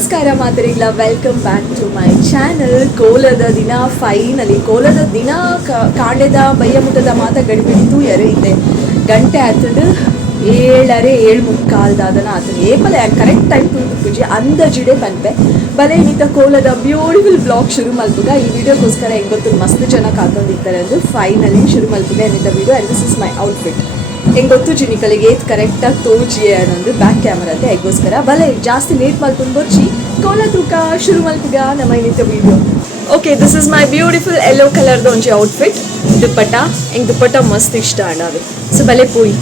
ನಮಸ್ಕಾರ ಮಾತರಿಗಳ welcome back to my channel. ಕೋಲದ ದಿನ ಫೈನಲಿ ಕೋಲದ ದಿನ ಕಾಂಡೆದ ಬಯ್ಯ ಮುಟ್ಟದ ಮಾತ ಗಡಿಬಿಡಿತು ಎರೆಯಿತೆ ಗಂಟೆ ಆತದ 7:45 ಆತನ ಏಪಲೆ ಕರೆಕ್ಟ್ ಟೈಮ್ ಪೂಜೆ ಅಂದಜಿಡೆ ಪನ್ಪೆ ಬಲೆ ಇನ್ನಿತ ಕೋಲದ ಬ್ಯೂಟಿಫುಲ್ ಬ್ಲಾಗ್ ಶುರು ಮಲ್ಪುಗ. ಈ ವಿಡಿಯೋಕ್ಕೋಸ್ಕರ ಹೆಂಗೆ ಗೊತ್ತು ಮಸ್ತ್ ಜನ ಕಾಕೊಂಡಿರ್ತಾರೆ ಅಂದು ಫೈನಲಿ ಶುರು ಮಲ್ಪುಗ ಅನ್ನಿದ್ದ video. And this is my outfit. ಹೆಂಗೆ ಗೊತ್ತು ಜಿನಿಕಲಿಗೆ ಏತ್ ಕರೆಕ್ಟಾಗಿ ತೋಚಿಯೇ ಅನ್ನೊಂದು ಬ್ಯಾಕ್ ಕ್ಯಾಮರಾತೆ ಹೆಗೋಸ್ಕರ ಬಲೆ ಜಾಸ್ತಿ ಲೇಟ್ ಮಲ್ಕೊಂಡು ಬರ್ಚಿ ಕೋಲ ತೂಕ ಶುರು ಮಲ್ಪುಗ ನಮ್ಮ ಇನ್ನಿತ video. Okay, this is my beautiful yellow ಕಲರ್ದ ಒಂಜಿ ಔಟ್ಫಿಟ್. ದುಪ್ಪಟ್ಟ ಹೆಂಗೆ ದುಪ್ಪಟ್ಟ ಮಸ್ತ್ ಇಷ್ಟ ಅಣ್ಣಾವೆ. ಸೊ ಬಲೆ ಪೋಯಿ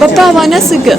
ಪಪ್ಪ ಮನಸ್ಸಿಗೆ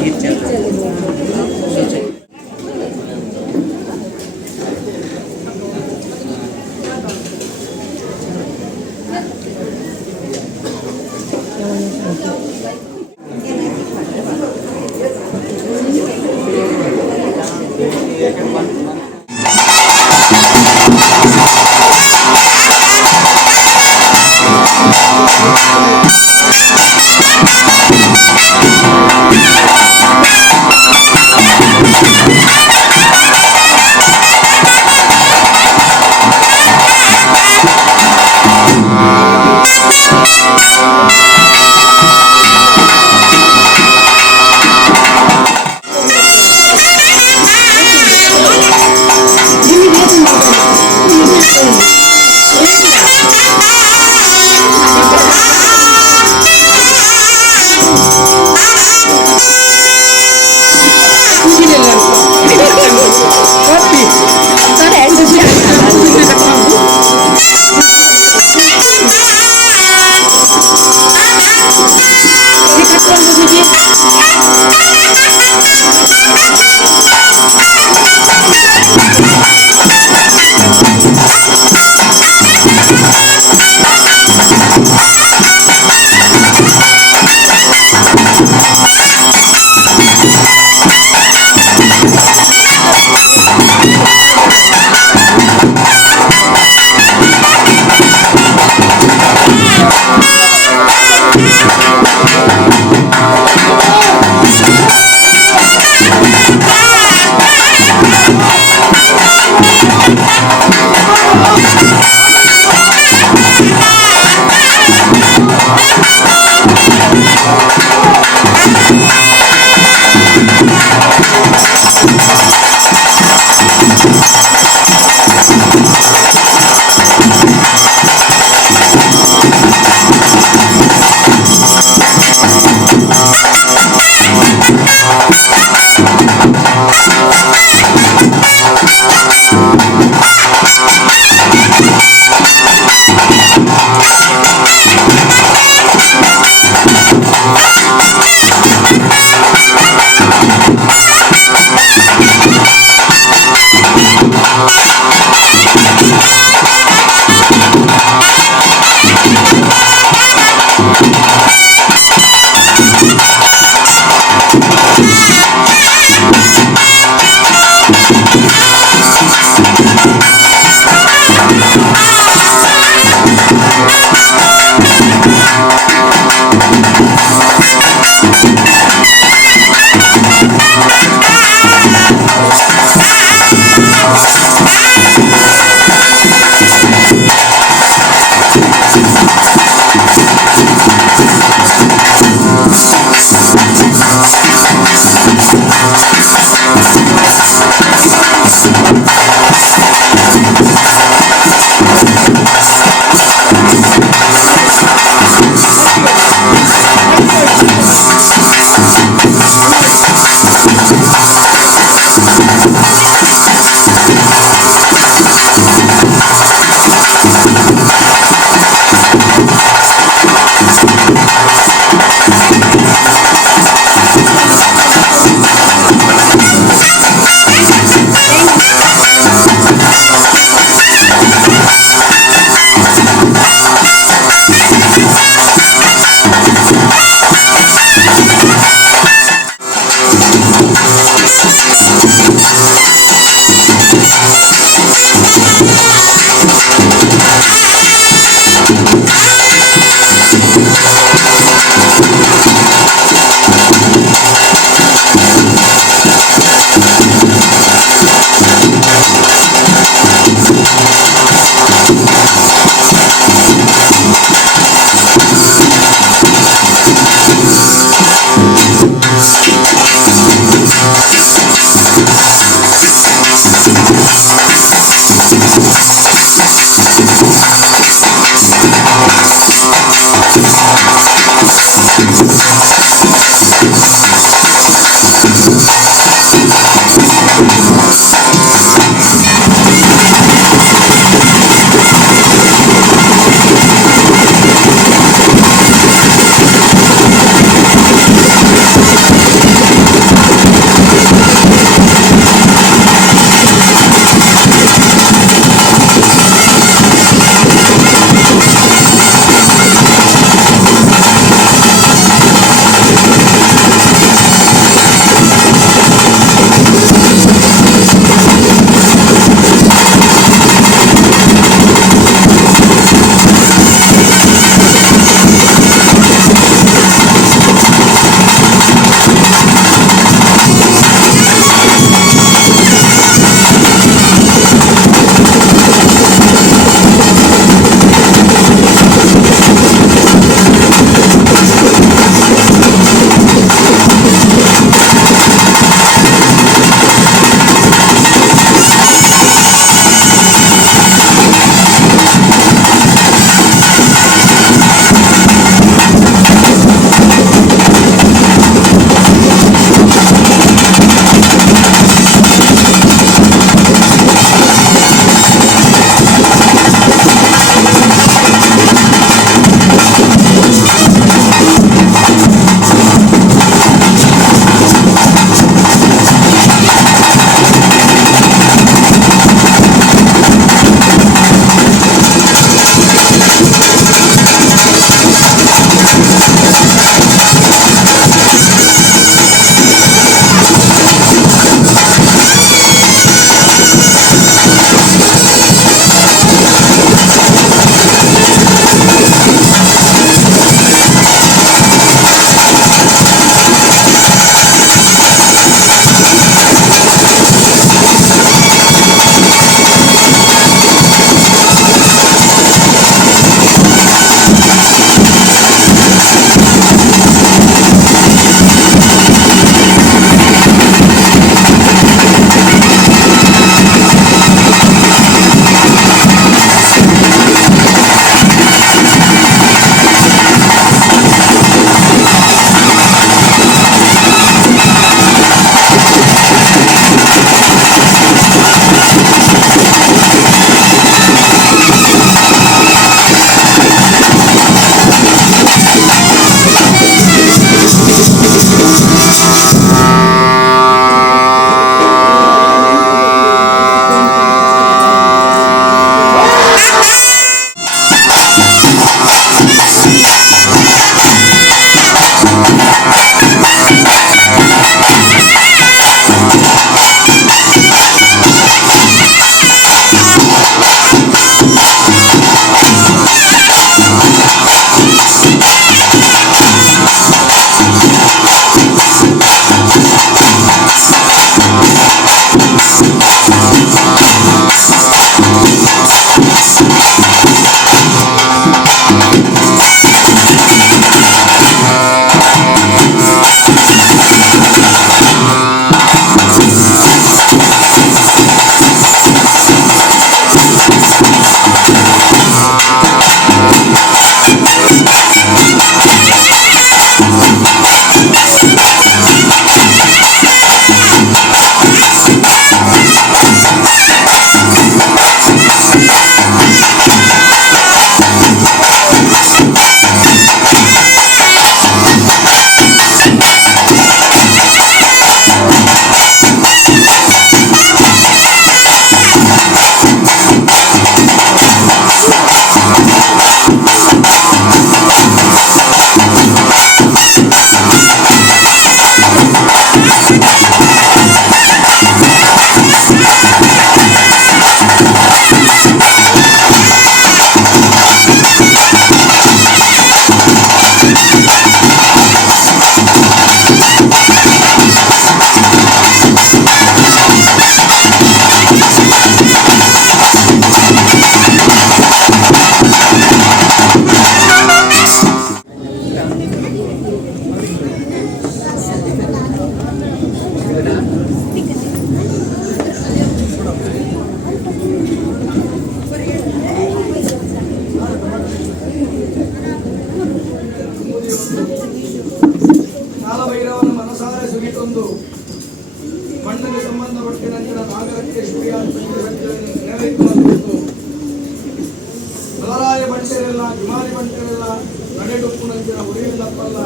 ಪಂಪಿರಂಚಿನ ಉರಿಯ ತಪ್ಪಲ್ಲ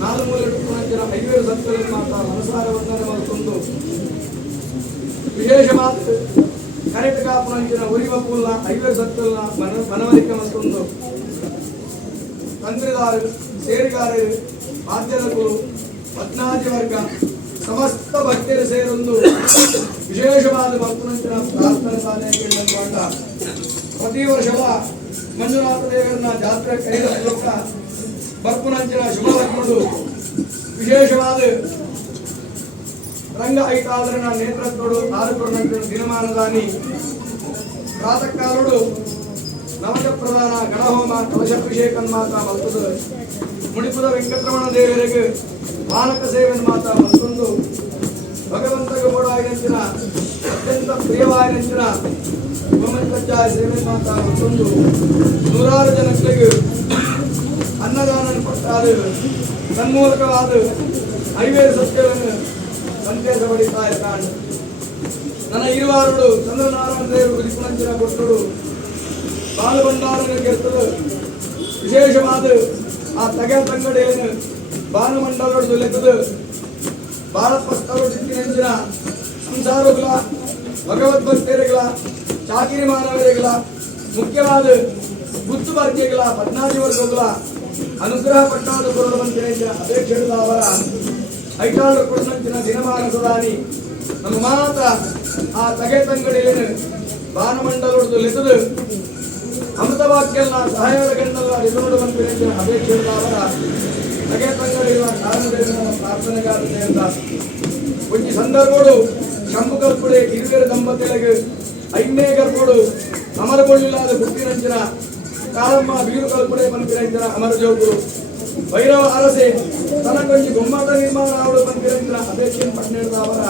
ನಾಲು ಮೂಲೆಟ್ಟುಕೊಂಡಂಚಿನ ಐವೇರು ಸತ್ಯದಲ್ಲಿ ಮಾತ್ರ ಮನಸಾರ ವಂದನೆ ಮಲ್ಕೊಂಡು ವಿಶೇಷವಾದ ಕರೆಕ್ಟ್ ಕಾಪುನಂಚಿನ ಉರಿವ ಪೂಲ್ನ ಐವೇರು ಸತ್ಯಲ್ನ ಮನವರಿಕೆ ಮಲ್ಕೊಂಡು ತಂತ್ರಿದಾರು ಸೇರಿಗಾರರು ಮಾಧ್ಯಮಗಳು ಪತ್ನಾದಿ ವರ್ಗ ಸಮಸ್ತ ಭಕ್ತರು ಸೇರೊಂದು ವಿಶೇಷವಾದ ಮಲ್ಪುನಂಚಿನ ಪ್ರಾರ್ಥನೆ ಸಾಧನೆ ಕೇಳಿದಂತ ಪ್ರತಿ ವರ್ಷವ ಮಂಜುನಾಥ ದೇವರನ್ನ ಜಾತ್ರೆ ಕೈಗೊಳ್ಳುತ್ತ ಬರ್ಪುನಂಚಿನ ಶುಭ ಲಗ್ನದು ವಿಶೇಷವಾದ ರಂಗ ಐತಾದರನ ನೇತೃತ್ವಡು ಆರುಪುರನಂಚಿನ ದಿನಮಾನದಾನಿ ಪ್ರಾತಃ ಕಾಲುಡು ನವಜ ಪ್ರಧಾನ ಗಣಹೋಮ ಕಲಶಾಭಿಷೇಕನ್ ಮಾತ ಮಲ್ಪದು ಮುಡಿಪುದ ವೆಂಕಟರಮಣ ದೇವರಿಗೆ ಮಾನಕ ಸೇವೆಯನ್ನು ಮಾತ ಮಲ್ಕೊಂಡು ಭಗವಂತಗೆ ಓಡಾಯಿನಂಚಿನ ಅತ್ಯಂತ ಪ್ರಿಯವಾಯಿನಂಚಿನ ಗೋಮಂತಜ್ಜಾಯ ಸೇವೆ ಮಾತ ಮಲ್ಕೊಂಡು ನೂರಾರು ಜನಗಳಿಗೆ ಅನ್ನದಾನ ಕೊಟ್ಟಾರು ತನ್ಮೂಲಕವಾದ ಐವೇರು ಸತ್ಯವನ್ನು ಸಂದೇಶ ಪಡಿತಾ ಇದ್ದಾನೆ. ನನ್ನ ಇರುವಾರುಡು ಚಂದ್ರನಾರಾಯಣ ದೇವರು ದಿಕ್ಕುನಂಚಿನ ಕೊಟ್ಟರು ಬಾಲಭಂಡಾರನ ಗೆರ್ತರು ವಿಶೇಷವಾದ ಆ ತಗೆ ತಂಗಡಿಯನ್ನು ಬಾಲಮಂಡಲೊಡೆದು ಲೆಕ್ಕದು ಬಾಳಪಸ್ತರು ದಿಕ್ಕಿನಂಚಿನ ಸಂಸಾರಗಳ ಭಗವದ್ಭಕ್ತರಿಗಳ ಚಾಕಿರಿ ಮಾನವರಿಗಳ ಮುಖ್ಯವಾದ ಗುತ್ತು ವರ್ಗಗಳ 14 ವರ್ಗಗಳ ಅನುಗ್ರಹ ಪಟ್ಟಾದ ಕೊರಡುವಂತಿನ ಅಪೇಕ್ಷೆಗಳ ಅವರ ಐಟಾಳು ಕೊಡನಂಚಿನ ದಿನಮಾನ ಸದಾನಿ ನಮ್ಮ ಮಾತ ಆ ತಗೆ ತಂಗಡಿಯನ್ನು ಬಾನಮಂಡಲೊಡೆದು ಲೆಕ್ಕದು ಅಮೃತವಾಕ್ಯಲ್ಲ ಸಹಾಯದ ಗಂಡಲ್ಲ ನಿಲ್ಲೋಡುವಂತಿನ ಅಪೇಕ್ಷೆಗಳ ಅವರ ತಗೆ ತಂಗಡಿಗಳ ಕಾರಣಗಳಿಂದ ಪ್ರಾರ್ಥನೆಗಾರತೆ ಅಂತ ಒಂದು ಸಂದರ್ಭಗಳು ಶಂಭು ಕಲ್ಪುಡೆ ಹಿರಿಯರ ದಂಪತಿಗಳಿಗೆ ಐನ್ನೇ ಗರ್ಭಗಳು ಅಮರಗೊಳ್ಳಿಲ್ಲಾದ ಹುಟ್ಟಿನಂಚಿನ ಕಾಳಮ್ಮ ಬೀರು ಕಲ್ಪುಡೆ ಪಂಪಿರಂಚಿನ ಅಮರಜೋಗುರು ಭೈರವ ಅರಸೆ ತನಕೊಂಜಿ ಗೊಮ್ಮಟ ನಿರ್ಮಾಣ ಅವಳು ಪಂಪಿರಂಚಿನ ಅಪೇಕ್ಷೆ ಪಟ್ಟಣದ ಅವರ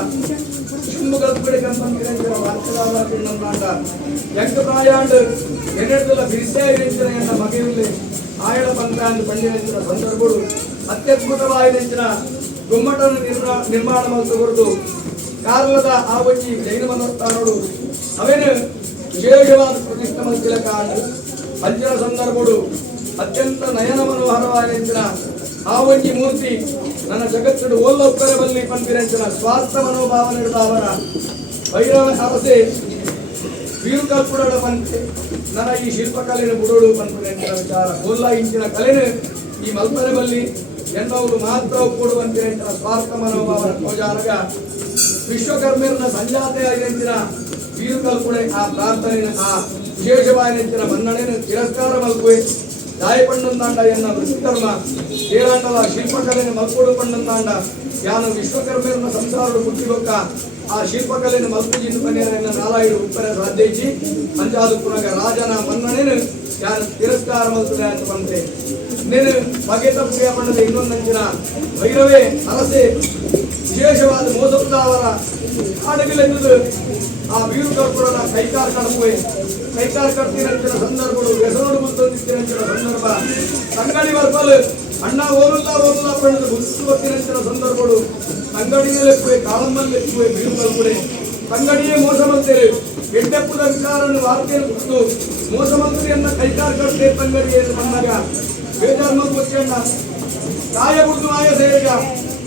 ಶಂಭು ಕಲ್ಪುಡೆ ಕಂಪಂಪಿರಂಚಿನ ವಾರ್ತೆದಾವರ ಪಿಣ್ಣಂತಾಂಡ ಎಂಕ ಪ್ರಾಯಾಂಡ್ ಎನ್ನೆಡ್ದಲ್ಲ ಬಿರಿಸಾಯಿನೆಂಚಿನ ಎನ್ನ ಮಗೆಯಲ್ಲಿ ಆಯಳ ಪಂಕಾಂಡ್ ಪಂಡಿನೆಂಚಿನ ಸಂದರ್ಭಗಳು ಅತ್ಯದ್ಭುತವಾಯಿನೆಂಚಿನ ಗುಮ್ಮಟನ ನಿರ್ಮಾಣ ಮತ್ತು ಹೊರತು ಕಾರಲದ ಆ ಒಂಜಿ ಜೈನ ಮನಸ್ಥಾನಗಳು ಅವೇನು ವಿಶೇಷವಾದ ಪ್ರತಿಷ್ಠ ಮಂದಿರ ಕಾಂಡ್ ಅಂಚಿನ ಸಂದರ್ಭಗಳು ಅತ್ಯಂತ ನಯನ ಮನೋಹರವಾದ ಆ ಒಂಜಿ ಮೂರ್ತಿ ನನ್ನ ಜಗತ್ತಿನ ಓಲ್ಲೊಪ್ಪರೆ ಬಲ್ಲಿ ಪಂಪಿರಂಚಿನ ಸ್ವಾರ್ಥ ಮನೋಭಾವ ನಿರ್ಧಾವರ ಭೈರವ ಅರಸೆ ಬೀರು ಕಲ್ಪುಡಡ ಪಂಚೆ ನನ್ನ ಈ ಶಿಲ್ಪಕಲೆನ ಬುಡೋಡು ಪಂಪಿರಂಚಿನ ವಿಚಾರ ಓಲ್ಲ ಇಂಚಿನ ಕಲೆನು ಈ ಮಲ್ಪನೆ ಬಲ್ಲಿ ಎನ್ನವರು ಮಾತ್ರ ಒಪ್ಪುಡುವಂತಿನ ಸ್ವಾರ್ಥ ಮನೋಭಾವನ ಪೂಜಾರಗ ವಿಶ್ವಕರ್ಮರನ್ನ ಸಂಜಾತೆಯಾಗಿನ ಬೀರು ಕಲ್ಪುಡೆ ಆ ಪ್ರಾರ್ಥನೆ ಆ ವಿಶೇಷವಾದ ಮನ್ನಣೆಯನ್ನು ತಿರಸ್ಕಾರ ಮಲ್ಪುವೆ ದಾಯಪಣ್ಣಂತಾಂಡ ಎನ್ನ ವೃತ್ತಿಕರ್ಮ ಏರಾಂಡಲ ಶಿಲ್ಪಕಲೆಯನ್ನು ಮಲ್ಪೋಡು ಪಣ್ಣಂತಾಂಡ ಯಾನು ವಿಶ್ವಕರ್ಮರನ್ನ ಸಂಸಾರಡು ಮುಟ್ಟಿಬೊಕ್ಕ ಆ ಶಿಲ್ಪಕಲೆಯನ್ನು ಮಲ್ಪುಜಿನ ಪನ್ನೆರನ್ನ ನಾಲಾಯಿಡು ಉಪ್ಪರ ಸಾಧ್ಯೈಸಿ ಅಂಜಾದು ಪುನಗ ರಾಜನ ಮನ್ನಣೆನು ಯಾನು ತಿರಸ್ಕಾರ ಮಲ್ಪುದೆ ಅಂತ ಬಂತೆ ಇನ್ನೇನು ಬಗೆತ ಪುಡಿಯ ಬಣ್ಣದ ಇನ್ನೊಂದಂಚಿನ ಭೈರವೇ ಅರಸೆ ವಿಶೇಷವಾದ ಮೋಸಪ್ಪ ಹಾಡಗಿಲೆಂದು ಆ ಬೀರು ಕಲ್ಪುರನ ಕೈಕಾರ್ ಕಡಪುವೆ ಕೈಕಾರ್ ಕಡ್ತಿರಂಚಿನ ಸಂದರ್ಭಗಳು ಹೆಸರೋಡು ಮುತ್ತಂದಿತ್ತಿರಂಚಿನ ಸಂದರ್ಭ ತಂಗಡಿ ವರ್ಪಲು ಅಣ್ಣ ಓರುಲ್ಲ ಬಣ್ಣದ ಗುರುತು ಗೊತ್ತಿರಂಚಿನ ಸಂದರ್ಭಗಳು ತಂಗಡಿಯಲ್ಲೆಕ್ಕುವೆ ಕಾಳಮ್ಮಲ್ಲೆಕ್ಕುವೆ ಬೀರು ಕಲ್ಪುಡೆ ತಂಗಡಿಯೇ ಮೋಸ ಮಂತೇರು ಎಡ್ಡೆಪ್ಪುದ ವಿಚಾರನ್ನು ವಾರ್ತೆಯನ್ನು ಕುರಿತು ಮೋಸ ಮಂತ್ರಿಯನ್ನ ಕೈಕಾರ್ ಕಡ್ತೆ ತಂಗಡಿಯನ್ನು ಬಂದಾಗ ಬೇಜಾರ್ ಗೊತ್ತಣ್ಣ ಕಾಯ ಬುಡ್ದು ಮಾಯ ಸೇರಿಗ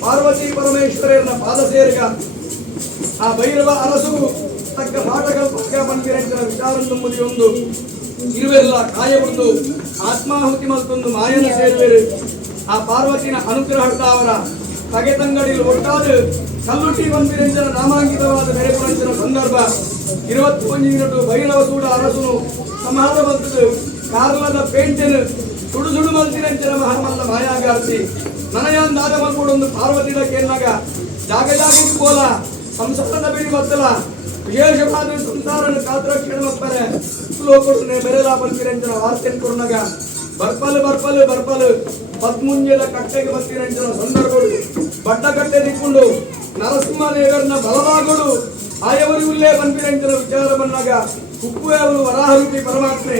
ಪಾರ್ವತಿ ಪರಮೇಶ್ವರನ ಪಾದ ಸೇರಿಗ ಆ ಭೈರವ ಅರಸು ತಕ್ಕ ಪಾಠಕಲ್ಪ ಪಂಪಿರಂಚಿನ ವಿಚಾರ ತುಂಬುದಿ ಒಂದು ಇರುವೆಲ್ಲ ಕಾಯಬುದ್ದು ಆತ್ಮಾಹುತಿ ಮತ್ತೊಂದು ಮಾಯನ ಸೇರುವೆರು ಆ ಪಾರ್ವತಿನ ಅನುಗ್ರಹ ಅವರ ತಗೆ ತಂಗಡಿಯಲ್ಲಿ ಒಟ್ಟಾದ ಕಲ್ಲುಟ್ಟಿ ಪಂಪಿರಂಚಿನ ನಾಮಾಂಕಿತವಾದ ಬೆಳೆಪುರಂಚಿನ ಸಂದರ್ಭ 21 ಮಿನಿಟು ಭೈರವ ಸೂಡ ಅರಸುನು ಸಂಹಾರ ಬಂತದು ಕಾರ್ಲದ ಪೇಂಟೆನ್ ಸುಡು ಸುಡು ಮಲ್ತಿರಂಚಿನ ಮಹಾಮಲ್ಲ ಮಾಯಾಗಾರ್ತಿ ನನಯಾಂದಾದ ಮಲ್ಪೊಂದು ಪಾರ್ವತಿದ ಕೇನ್ನಾಗ ಜಾಗ ಜಾಗಕ್ಕೆ ಪೋಲ ಸಂಸಾರದ ಬಿಡಿ ಬತ್ತಲ ವಿಶೇಷವಾದ ಸಂಸಾರನ ಕಾತ್ರಕ್ಷಣ ಮಪ್ಪರೆ ಲೋಕನೆ ಬೆರೆಲ ಪಂಪಿರಂಚಿನ ವಾರ್ತೆನ್ ಕೊರ್ನಗ ಬರ್ಪಲು ಪದ್ಮುಂಜದ ಕಟ್ಟೆಗೆ ಬತ್ತಿರಂಚಿನ ಸಂದರ್ಭಗಳು ಬಡ್ಡ ಕಟ್ಟೆ ದಿಕ್ಕೊಂಡು ನರಸಿಂಹದೇವರನ್ನ ಬಲವಾಗಳು ಆಯವರಿಗುಲ್ಲೇ ಪಂಪಿರಂಚಿನ ವಿಚಾರ ಬಂದಾಗ ಕುಪ್ಪುವೆ ಅವರು ವರಾಹರೂಪಿ ಪರಮಾತ್ಮೆ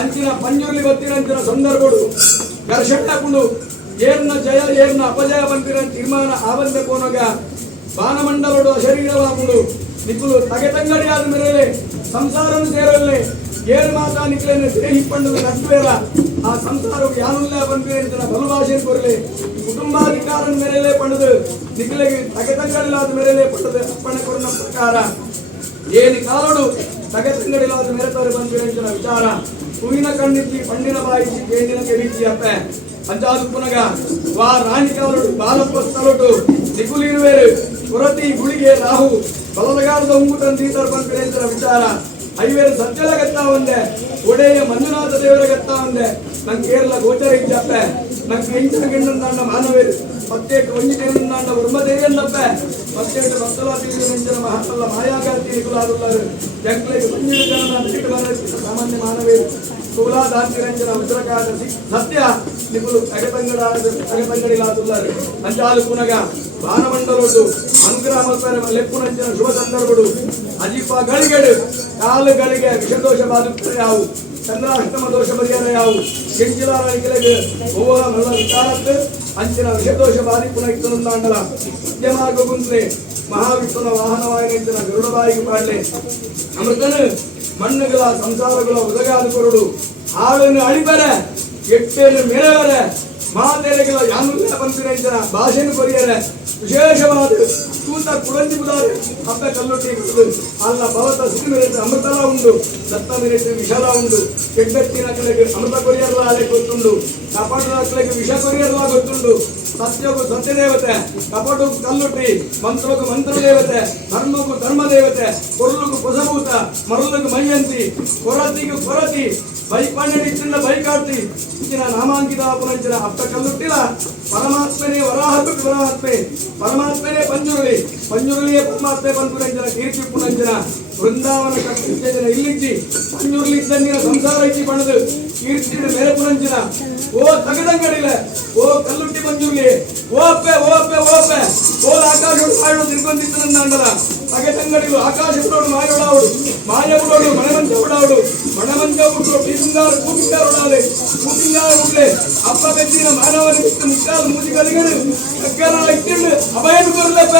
ಅಂಚಿನ ಪಂಜುರ್ಲಿ ಬತ್ತಿರಂಚಿನ ಸಂದರ್ಭಗಳು ಘರ್ಷಣೆ ಹಾಕೊಂಡು ಏರ್ನ ಜಯ ಏರ್ನ ಅಪಜಯ ಪಂಪಿರಂಚ ತೀರ್ಮಾನ ಆವಂತೆ ಕೋನಗ ಬಾನಮಂಡಲೋಡು ಅಶರೀರವಾಗುಡು ನಿಕ್ಕುಲು ತಗೆ ತಂಗಡಿ ಆದ ಮೇಲೆ ಸಂಸಾರನು ಸೇರಲ್ಲೇ ಏರು ಮಾತಾ ನಿಕ್ಕಲೇನೆ ಸ್ನೇಹಿ ಪಂಡು ನಟ್ವೇರ ಆ ಸಂಸಾರಕ್ಕೆ ಯಾನುಲ್ಲ ಬಂದಿರ ಬಲಭಾಷೆ ಕೊರಲೆ ಕುಟುಂಬಾಧಿಕಾರನ ಮೇರೆಲೆ ಪಡೆದು ನಿಖಿಲೆಗೆ ತಗೆತಂಗಳಿಲಾದ ಮೇರೆಲೆ ಪಡೆದು ಅಪ್ಪಣೆ ಕೊರನ ಪ್ರಕಾರ ಏನಿ ಕಾಲೋಡು ತಗೆತಂಗಳಿಲಾದ ಮೇರೆತವರು ಬಂದಿರಂಚಿನ ವಿಚಾರ ಹೂವಿನ ಕಣ್ಣಿಚ್ಚಿ ಪಣ್ಣಿನ ಬಾಯಿಸಿ ಕೇಂದಿನ ಕೆರೀತಿ ಅಪ್ಪೆ ಅಂಚಾದು ಪುನಗ ವಾ ರಾಣಿ ಕಾಲೋಡು ಬಾಲಪ್ಪ ಸ್ಥಳೋಟು ನಿಕುಲಿರುವೇರು ಕೊರತಿ ಗುಳಿಗೆ ರಾಹು ಬಲದಗಾರದ ಉಂಗುಟಂದೀತರ ಬಂದಿರಂಚಿನ ವಿಚಾರ ಐವೇರು ಸಜ್ಜಲ ಗತ್ತಾ ಒಂದೆ ಒಡೆಯ ಮಂಜುನಾಥ ದೇವರ ಗತ್ತಾ ಒಂದೆ ನಂಗೆ ಕೇರಳ ಗೋಚರ ಇದ್ದಪ್ಪೆ ನಂಗೆ ಎಂಟು ಮಾನವೇರು ಮತ್ತೇಟು ಒಂಜಿಟೆಂದಾಂಡ ಬ್ರಹ್ಮದೇವಿಯನ್ನಪ್ಪೆ ಮತ್ತೇಟು ಭಕ್ತಲಾತಿನ ಮಹಾತ್ಮಲ್ಲ ಮಾಯಾಗಾತಿ ನಿಕುಲಾದುಲ್ಲಾರು ಜಂಕ್ಲೆಗೆ ಮಂಜಿನ ಜನ ಬಿಟ್ಟು ಬರಲಿಕ್ಕೆ ಸಾಮಾನ್ಯ ಮಾನವೇರು ಕುಲಾದಾಂತಿರಂಜನ ಉತ್ತರಕಾದ ಸತ್ಯ ನಿಕುಲು ತಗತಂಗಡಿಲಾದುಲ್ಲಾರು ಅಂಚಾಲು ಪುನಗ ಬಾನಮಂಡಲೋಡು ಅನುಗ್ರಹ ಲೆಪ್ಪುನಂಚಿನ ಶುಭ ಸಂದರ್ಭಡು ಅಜಿಪ ಗಳಿಗೆಡು ಕಾಲುಗಳಿಗೆ ವಿಷದೋಷ ಬಾಧುತ್ತರೆ ಯಾವು ಚಂದ್ರಾಷ್ಟಮ ದೋಷ ಪರಿಹಾರ ಯಾವು ಕೆಂಚಿಲಾರಣಿಗಳಿಗೆ ಓವರ ಮಲ್ಲ ವಿಚಾರಕ್ಕೆ ಅಂಚಿನ ವಿಷದೋಷ ಬಾಧಿಪುನ ಇತ್ತನೊಂದಾಂಡಲ ಉದ್ಯಮಾರ್ಗ ಗುಂತ್ಲೆ ಮಹಾವಿಷ್ಣುನ ವಾಹನವಾಯಿನ ಗರುಡಬಾಯಿಗೆ ಪಾಡ್ಲೆ ಅಮೃತನು ಮಣ್ಣುಗಳ ಸಂಸಾರಗಳ ಉದಗಾದ ಕೊರಡು ಹಾಳನ್ನು ಅಳಿಬರೆ ಎಟ್ಟೆಯನ್ನು ಮೆರೆವರೆ ಮಾತೆರೆಗಳ ಯಾನುಲ್ಲ ಬಂದಿರಂಚನ ಭಾಷೆಯನ್ನು ಕೊರಿಯರೆ ವಿಶೇಷವಾದ ತೂತ ಕುರಂಜಿ ಬುದಾರೆ ಹಬ್ಬ ಕಲ್ಲೊಟ್ಟಿ ಅಲ್ಲ ಭವತ ಸಿಟ್ಟು ಮೆರೆತ ಅಮೃತಲ ಉಂಡು ದತ್ತ ಮೆರೆತ ವಿಷಲ ಉಂಡು ಕೆಡ್ಡತ್ತಿನ ಕಡೆಗೆ ಅಮೃತ ಕೊರಿಯರ್ಲ ಅಲೆ ಗೊತ್ತುಂಡು ಕಪಟದ ಕಡೆಗೆ ವಿಷ ಕೊರಿಯರ್ಲ ಗೊತ್ತುಂಡು ಸತ್ಯಗೂ ಸತ್ಯ ದೇವತೆ ಕಪಟಗೂ ಕಲ್ಲೊಟ್ಟಿ ಮಂತ್ರಗೂ ಮಂತ್ರ ದೇವತೆ ಧರ್ಮಗೂ ಧರ್ಮ ದೇವತೆ ಕೊರಲುಗೂ ಹೊಸಭೂತ ಮರಳಿಗೂ ಮೈಯಂತಿ ಕೊರತಿಗೂ ಕೊರತಿ ಬೈಪಾಂಡಿನ ಬೈಕಾಡ್ತಿ ಇಂಚಿನ ನಾಮಾಂಕಿತ ಪುನಂಚಿನ ಅಪ್ಪ ಕಲ್ಲುಟ್ಟಿಲ್ಲ ಪರಮಾತ್ಮನೇ ವರಾಹಕ್ಕೆ ಪರಮಾತ್ಮೆ ಪರಮಾತ್ಮನೇ ಪಂಜುರುಳಿಯೇ ಪರಮಾತ್ಮೆ ಪಂಪುರಂಜನ ಕೀರ್ತಿ ಪುನಂಜನ ವೃಂದಾವನ ಕಟ್ಟಿನ ಇಲ್ಲಿಚ್ಚಿ ಪಂಜುರುಳಿ ಇದ್ದಂಗಿನ ಸಂಸಾರ ಇಚ್ಚಿ ಪಣದು ಕೀರ್ತಿ ಮೇರೆ ಪುನಂಜನ ಓ ತಗದಂಗಡಿಲ ಓ ಕಲ್ಲುಟ್ಟಿ ಮಂಜುರ್ಲಿ ಓಪೆ ಓಪೆ ಓಪೆ ಓ ಆಕಾಶ ಮಾಯೋಡು ತಿರ್ಕೊಂಡಿತ್ತು ಅಂಡಲ ತಗದಂಗಡಿಲು ಆಕಾಶ ಬಿಡೋಡು ಮಾಯೋಡಾವಡು ಮಾಯ ಬಿಡೋಡು ಮಣಮಂಚ ಬಿಡಾವಡು ಮಣಮಂಚ ಬಿಟ್ಟು ಟೀಸಿಂಗಾರ ಕೂಪಿಂಗಾರ ಉಡಾಲೆ ಕೂಪಿಂಗಾರ ಉಡ್ಲೆ ಅಪ್ಪ ಬೆಚ್ಚಿನ ಮಾನವನ ಬಿಟ್ಟು ಮುಕ್ಕಾಲ ಮೂಜಿಗಳಿಗಳು ಚಕ್ಕರ ಇಟ್ಟಿಂಡು ಅಭಯನು ಕೊರ್ಲೆಪ್ಪ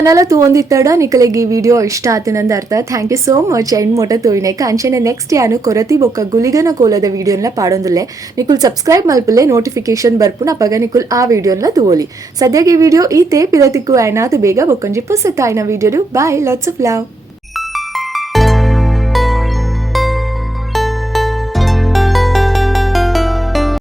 ಚಾನಲ್ ತೋಂದಿತ್ತಡ ನಿಕಲೆಗೆ ಈ ವಿಡಿಯೋ ಇಷ್ಟ ಆತನಂದ ಅರ್ಥ. Thank you so much and ಮೊಟ ತೋಯಿನೆ ಕಾಂಚನೆ ನೆಕ್ಸ್ಟ್ ಯಾನು ಕೊರತಿ ಬೊಕ್ಕ ಗುಲಿಗನ ಕೋಲದ ವಿಡಿಯೋನ ಪಾಡೊಂದುಲ್ಲೆ ನಿಕುಲ್ ಸಬ್ಸ್ಕ್ರೈಬ್ ಮಲ್ಪುಲ್ಲೆ ನೋಟಿಫಿಕೇಶನ್ ಬರ್ಪುನ ಅಪಗ ನಿಕುಲ್ ಆ ವಿಡಿಯೋನ ತೋಲಿ. ಸದ್ಯಕ್ಕೆ ಈ ವಿಡಿಯೋ ಈ ತೇ ಪಿರತಿಕ್ಕು ಐನಾತು ಬೇಗ ಬೊಕ್ಕಂಜಿ ಪುಸತ್ತಾಯಿನ video. Bye, lots of love.